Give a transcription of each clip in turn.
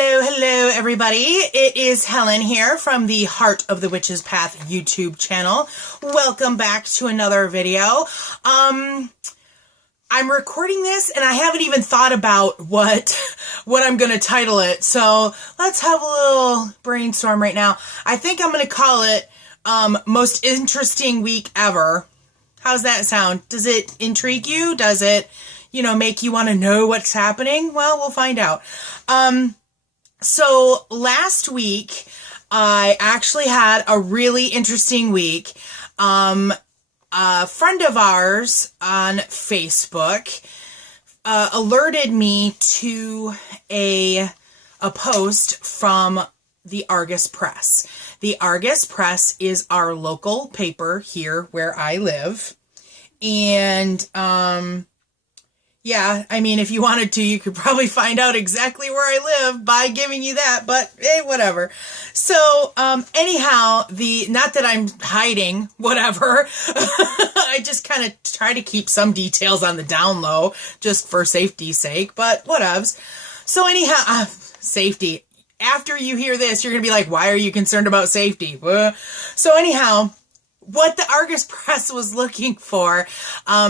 Hello, everybody. It is Helen here from the Heart of the Witch's Path YouTube channel. Welcome back to another video. I'm recording this and I haven't even thought about what I'm going to title it. So let's have a little brainstorm right now. I think I'm going to call it Most Interesting Week Ever. How's that sound? Does it intrigue you? Does it, make you want to know what's happening? Well, we'll find out. So last week, I actually had a really interesting week. A friend of ours on Facebook alerted me to a post from the Argus Press. The Argus Press is our local paper here where I live. And, yeah, I mean, if you wanted to, you could probably find out exactly where I live by giving you that, but hey, whatever. So, anyhow, not that I'm hiding, whatever. I just kind of try to keep some details on the down low just for safety's sake, but whatevs. So anyhow, safety. After you hear this, you're going to be like, why are you concerned about safety? So anyhow, what the Argus Press was looking for,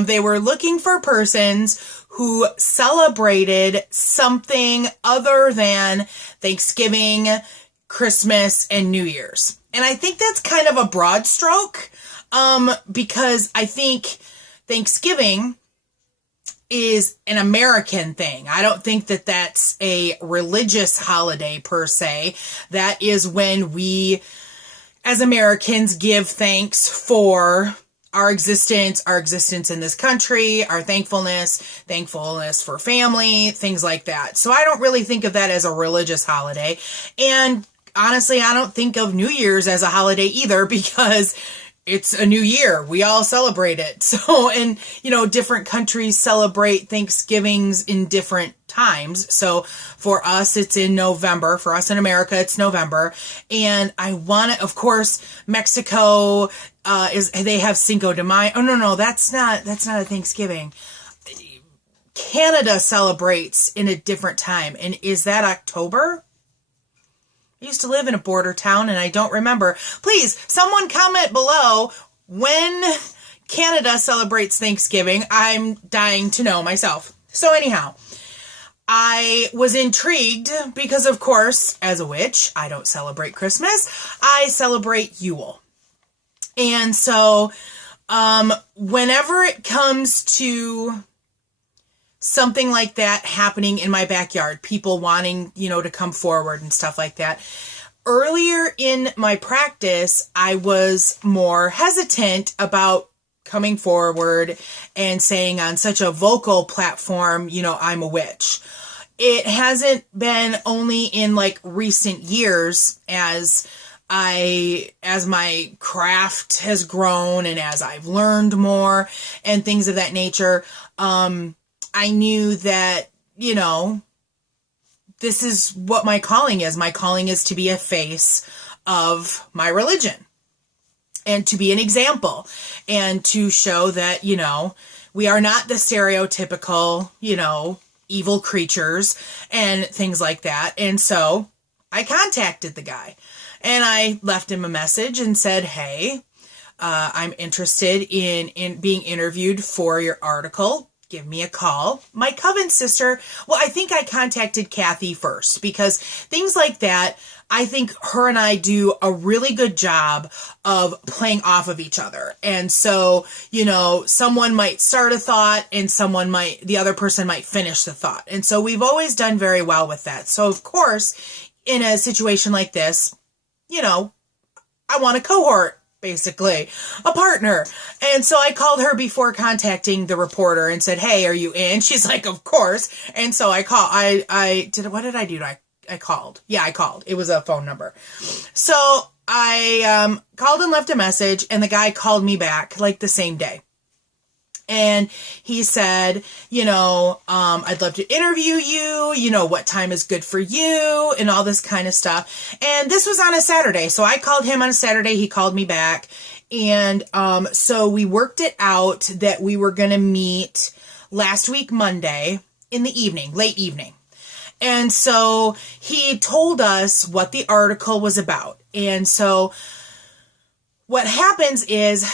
they were looking for persons who celebrated something other than Thanksgiving, Christmas, and New Year's. And I think that's kind of a broad stroke, because I think Thanksgiving is an American thing. I don't think that that's a religious holiday per se. That is when we, as Americans, give thanks for our existence in this country, our thankfulness for family, things like that. So I don't really think of that as a religious holiday. And honestly, I don't think of New Year's as a holiday either, because it's a new year. We all celebrate it. So, and, different countries celebrate Thanksgivings in different times. So for us, it's in November. For us in America, it's November. And I want to, of course, Mexico, they have Cinco de Mayo. Oh, no, that's not a Thanksgiving. Canada celebrates in a different time. And is that October? I used to live in a border town and I don't remember. Please, someone comment below when Canada celebrates Thanksgiving. I'm dying to know myself. So anyhow, I was intrigued because, of course, as a witch, I don't celebrate Christmas. I celebrate Yule. And so, whenever it comes to something like that happening in my backyard, people wanting, to come forward and stuff like that. Earlier in my practice, I was more hesitant about coming forward and saying on such a vocal platform, I'm a witch. It hasn't been only in recent years as my craft has grown and as I've learned more and things of that nature, I knew that, this is what my calling is. My calling is to be a face of my religion and to be an example and to show that, we are not the stereotypical, evil creatures and things like that. And so I contacted the guy and I left him a message and said, hey, I'm interested in being interviewed for your article. Give me a call. My coven sister, well, I think I contacted Kathy first because things like that, I think her and I do a really good job of playing off of each other. And so, someone might start a thought and the other person might finish the thought. And so we've always done very well with that. So of course, in a situation like this, I want a cohort. Basically, a partner. And so I called her before contacting the reporter and said, hey, are you in? She's like, of course. And so I called. What did I do? I called. Yeah, I called. It was a phone number. So I called and left a message, and the guy called me back the same day. And he said, I'd love to interview you, what time is good for you, and all this kind of stuff. And this was on a Saturday. So I called him on a Saturday. He called me back. And so we worked it out that we were going to meet last week, Monday, in the evening, late evening. And so he told us what the article was about. And so what happens is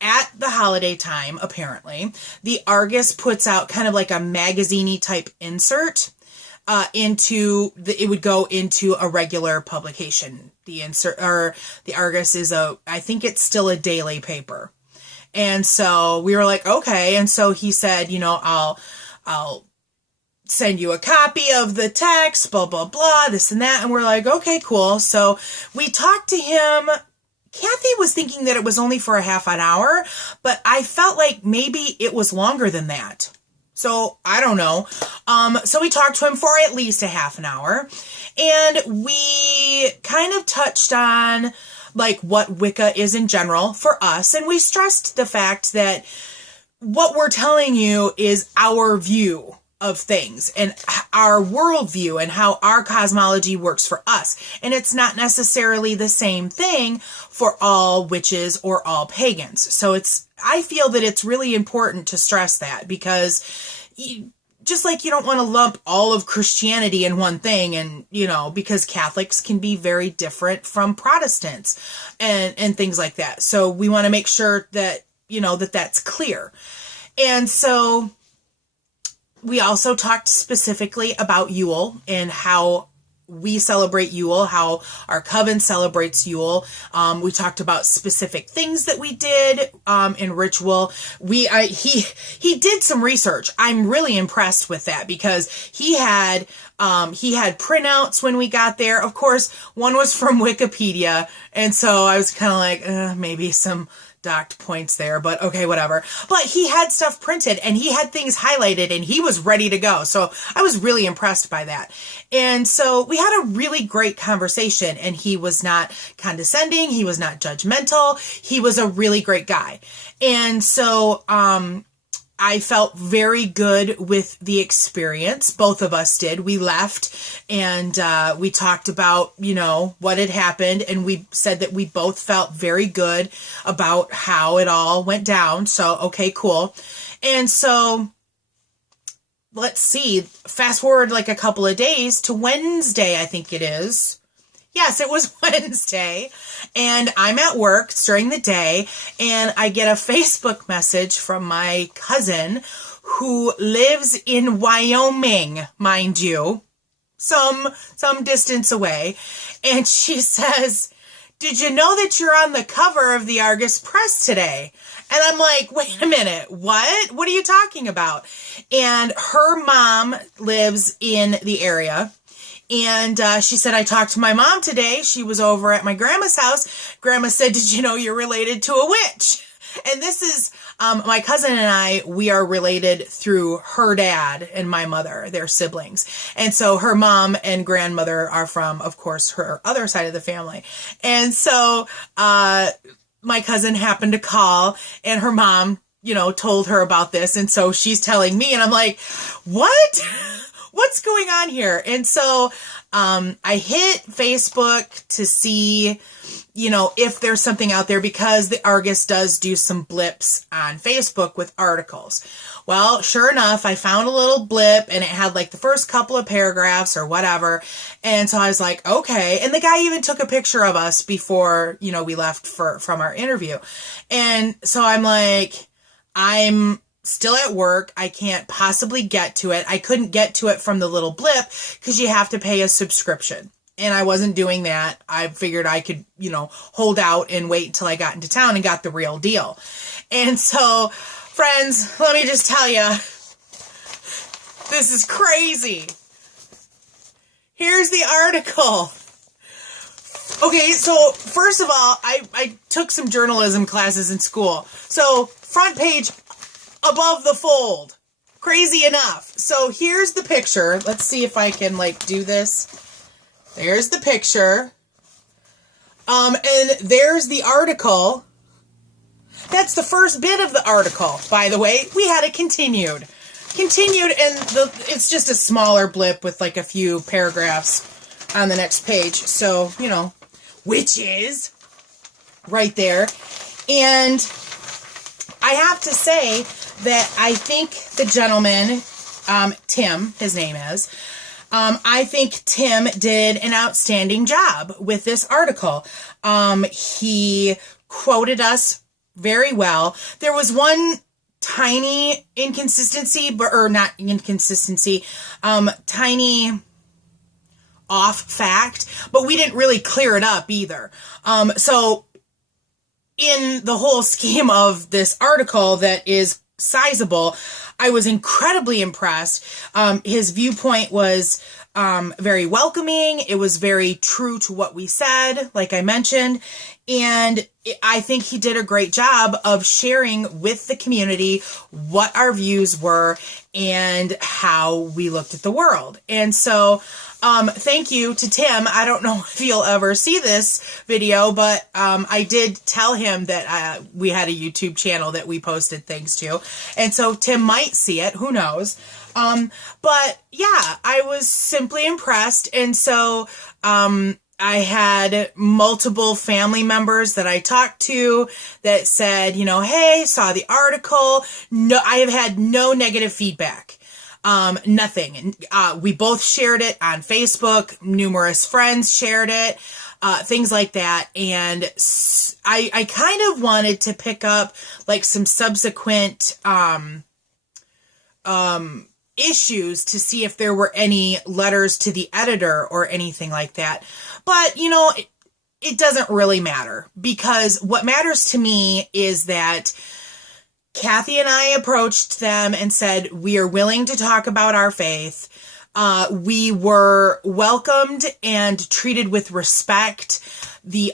at the holiday time, apparently, the Argus puts out kind of like a magazine-y type insert it would go into a regular publication. The insert, or the Argus is I think it's still a daily paper. And so we were like, okay. And so he said, I'll send you a copy of the text, blah, blah, blah, this and that. And we're like, okay, cool. So we talked to him. Kathy was thinking that it was only for a half an hour, but I felt like maybe it was longer than that. So I don't know. So we talked to him for at least a half an hour, and we kind of touched on like what Wicca is in general for us. And we stressed the fact that what we're telling you is our view of things and our worldview and how our cosmology works for us. And it's not necessarily the same thing for all witches or all pagans. So I feel that it's really important to stress that, because just like you don't want to lump all of Christianity in one thing, and, because Catholics can be very different from Protestants and things like that. So we want to make sure that, that's clear. And so we also talked specifically about Yule and how we celebrate Yule, how our coven celebrates Yule. We talked about specific things that we did in ritual. He did some research. I'm really impressed with that, because he had printouts when we got there. Of course, one was from Wikipedia, and so I was kind of like, maybe some docked points there, but okay, whatever. But he had stuff printed and he had things highlighted and he was ready to go. So I was really impressed by that. And so we had a really great conversation, and he was not condescending. He was not judgmental. He was a really great guy. And so, I felt very good with the experience. Both of us did. We left and we talked about, what had happened. And we said that we both felt very good about how it all went down. So, okay, cool. And so let's see, fast forward like a couple of days to Wednesday, I think it is. Yes, it was Wednesday, and I'm at work during the day, and I get a Facebook message from my cousin who lives in Wyoming, mind you, some distance away, and she says, "Did you know that you're on the cover of the Argus Press today?" And I'm like, wait a minute, what? What are you talking about? And her mom lives in the area. And she said, I talked to my mom today. She was over at my grandma's house. Grandma said, did you know you're related to a witch? And this is, my cousin and I, we are related through her dad and my mother, their siblings. And so her mom and grandmother are from, of course, her other side of the family. And so, my cousin happened to call, and her mom, told her about this. And so she's telling me, and I'm like, what? What's going on here? And so I hit Facebook to see, if there's something out there, because the Argus does do some blips on Facebook with articles. Well, sure enough, I found a little blip, and it had like the first couple of paragraphs or whatever. And so I was like, okay. And the guy even took a picture of us before, we left from our interview. And so I'm like, I'm still at work. I can't possibly get to it. I couldn't get to it from the little blip because you have to pay a subscription. And I wasn't doing that. I figured I could, hold out and wait until I got into town and got the real deal. And so, friends, let me just tell you, this is crazy. Here's the article. Okay, so first of all, I took some journalism classes in school. So front page, above the fold. Crazy enough. So here's the picture. Let's see if I can do this. There's the picture. And there's the article. That's the first bit of the article, by the way. We had it continued, and it's just a smaller blip with a few paragraphs on the next page. So, witches right there. And I have to say that I think the gentleman, Tim, his name is, I think Tim did an outstanding job with this article. He quoted us very well. There was one tiny inconsistency, or not inconsistency, tiny off fact, but we didn't really clear it up either. So in the whole scheme of this article that is sizable, I was incredibly impressed. His viewpoint was very welcoming. It was very true to what we said, like I mentioned. And I think he did a great job of sharing with the community what our views were and how we looked at the world. And so thank you to Tim. I don't know if you'll ever see this video, but I did tell him that we had a YouTube channel that we posted things to. And so Tim might see it. Who knows? But yeah, I was simply impressed. And so I had multiple family members that I talked to that said, you know, hey, saw the article. No, I have had no negative feedback. Nothing. We both shared it on Facebook. Numerous friends shared it, things like that. And I kind of wanted to pick up like some subsequent, issues to see if there were any letters to the editor or anything like that. But, you know, it doesn't really matter, because what matters to me is that Kathy and I approached them and said, we are willing to talk about our faith. We were welcomed and treated with respect. The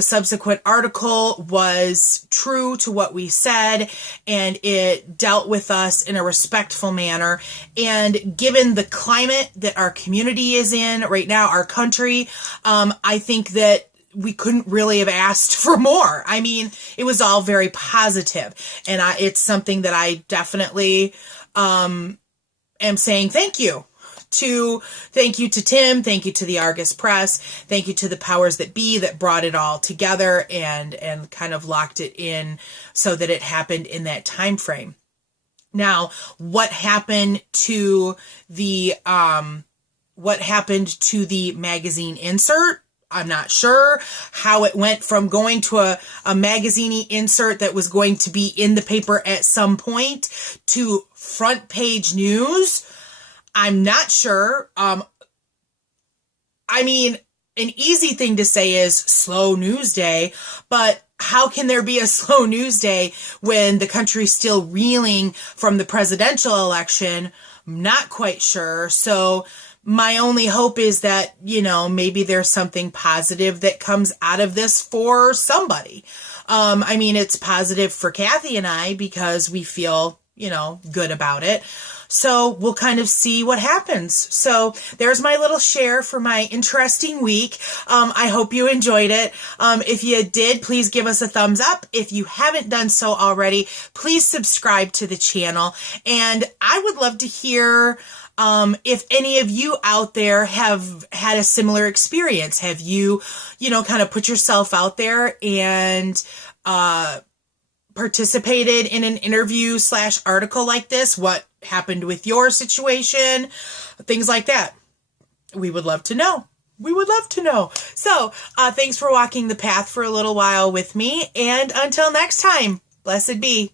subsequent article was true to what we said, and it dealt with us in a respectful manner. And given the climate that our community is in right now, our country, I think that we couldn't really have asked for more. I mean, it was all very positive, and it's something that I definitely am saying thank you to. Thank you to Tim. Thank you to the Argus Press. Thank you to the powers that be that brought it all together and kind of locked it in so that it happened in that time frame. Now, what happened to the magazine insert? I'm not sure how it went from going to a magazine insert that was going to be in the paper at some point to front page news. I'm not sure. I mean, an easy thing to say is slow news day, but how can there be a slow news day when the country's still reeling from the presidential election? I'm not quite sure. So my only hope is that, you know, maybe there's something positive that comes out of this for somebody. I mean, it's positive for Kathy and I because we feel, you know, good about it. So we'll kind of see what happens. So there's my little share for my interesting week. I hope you enjoyed it. If you did, please give us a thumbs up. If you haven't done so already, please subscribe to the channel. And I would love to hear if any of you out there have had a similar experience. Have you, you know, kind of put yourself out there and participated in an interview / article like this? What happened with your situation? Things like that. We would love to know. We would love to know. So, thanks for walking the path for a little while with me. And until next time, blessed be.